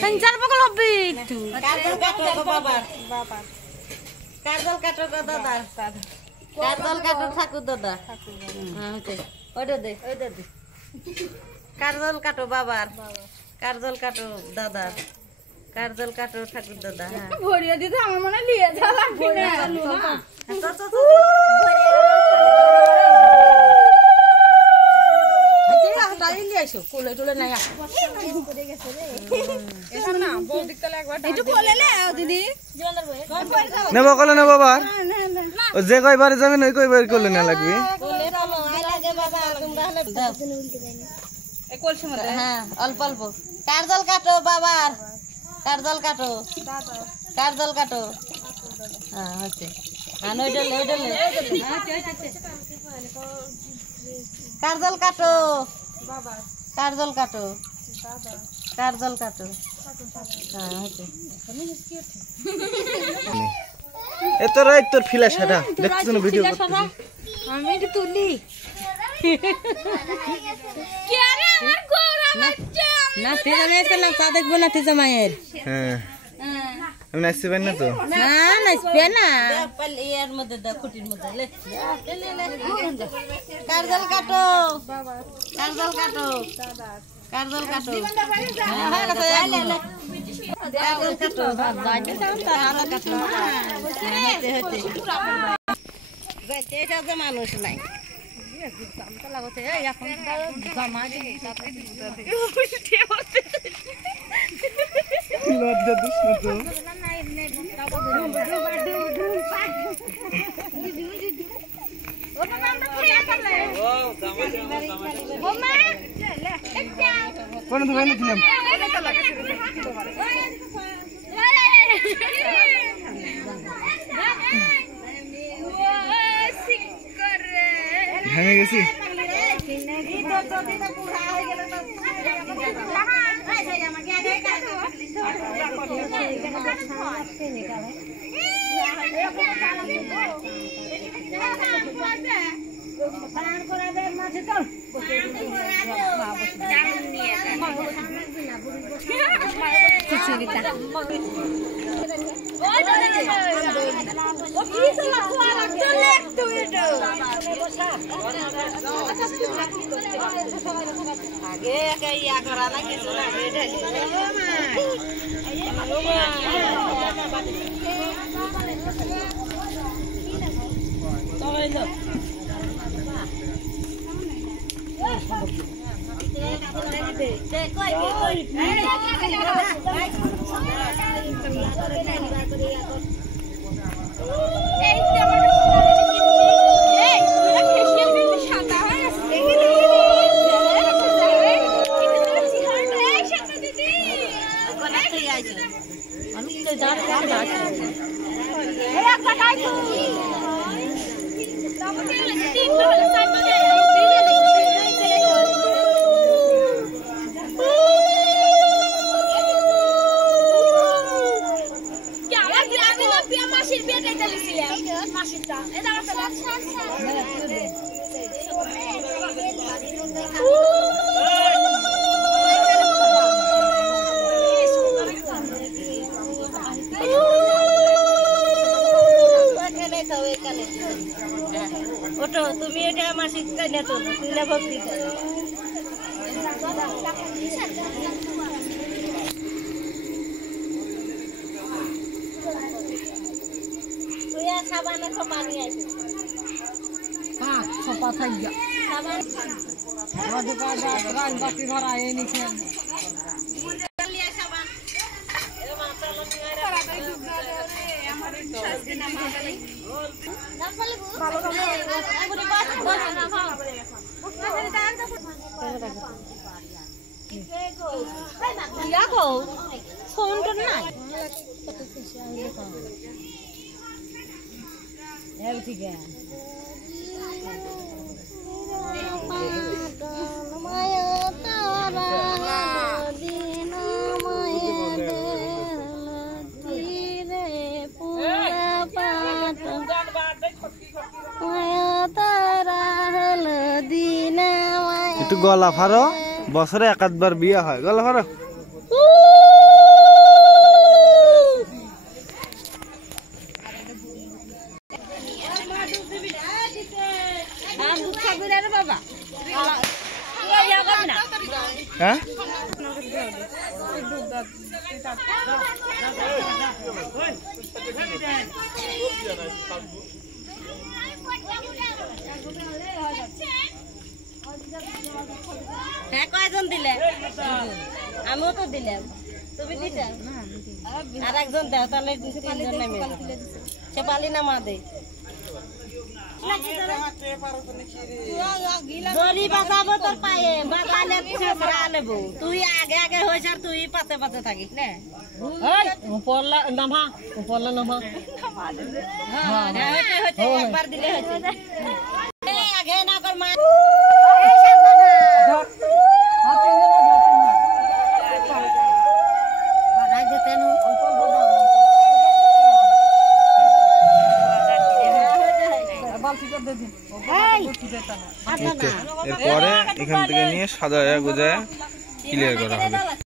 संचार बगल लब्बी तू काजल काटो बाबा काजल काटो दादा काजल काटो ठाकुर दादा हां होते ओडे दे काजल काटो बाबा काजल काटो दादा काजल काटो ठाकुर दादा हां भरिया दी तो আমার মনে লিয়ে যা লাগবে না तो তাই লিয়ে আইছো কোলে কোলে নাই এটা না বউ দিকতে লাগবে একটু কোলে লে দিদি নেব কোলে নেব বাবা ও যে কয়বার যাবেন ওই কয়বার কোলে না লাগবে কোলে চলো আই লাগে বাবা তোমরা হলে দাও এ কলসি মধ্যে হ্যাঁ অল্প অল্প কাজল কাটো বাবা কাজল কাটো কাজল কাটো হ্যাঁ হচ্ছে হ্যাঁ ওইডলে কাজল কাটো বাবা কাজল কাটো কাজল কাটো হ্যাঁ হচ্ছে এত রাত তোর ফিলা সাদা দেখছিস না ভিডিও করছিস আমি একটু তুলি কি আরে আমার গোরা বাচ্চা না তেজ আমি আজকে না চা দেখবো না তেজ মায়ের হ্যাঁ আমি নাচতে পারি না তো না নাচবে না এর মধ্যে দা খুঁটির মধ্যে লে কাজল কাটো বাবা কাজল কাটো কাজল কাটো হ্যাঁ কাজল কাটো বাজে দাও তারা কাটো হতে হতে যাইতে এটা যে মানুষ নাই আমটা লাগতে এখন জামা দিই তাতে লজ্জা দিস না তো কোন ধরে নিলাম ভেঙে গেছি আগে ইয়া করা না কিছু না ওটো তুমি এটা মাসিক কাইনা তো তুইলা ভক্তি কর তুইয়া সাবানে তো পানি আছে হ্যাঁ সপা থাই যা সাবান আমাদের কাছে গান বাকি ধরা এই নিচে লিয়া সাবান এর মাত্রা লঙ্গা আমাদের সাজদিন আমাদের নাম বলবো ভালো কাম করে বস না খাও ইয়া গো ফোনটা নাই এই ঠিক আছে একটু গলা ফারো বছরে একাধবার বিয়ে হয় গলা ফারো হ্যাঁ কয়জন দিলে? আমিও তো দিলাম, তুমি দিতে আর একজন দেও, তাহলে তিনজন নামে সে পালি না মা দে জরি বাজাবো তোর পায়ে, বাজালে ছেঁচড়া নেবো। তুই আগে আগে হয়েছ আর তুই পাতে পাতে থাকিস না। উপরলা নামা, উপরলা নামা। একবার দিলে হয়েছে আগে না কর মা। এরপরে এখান থেকে নিয়ে সাদা গুজায় ক্লিয়ার করা হবে।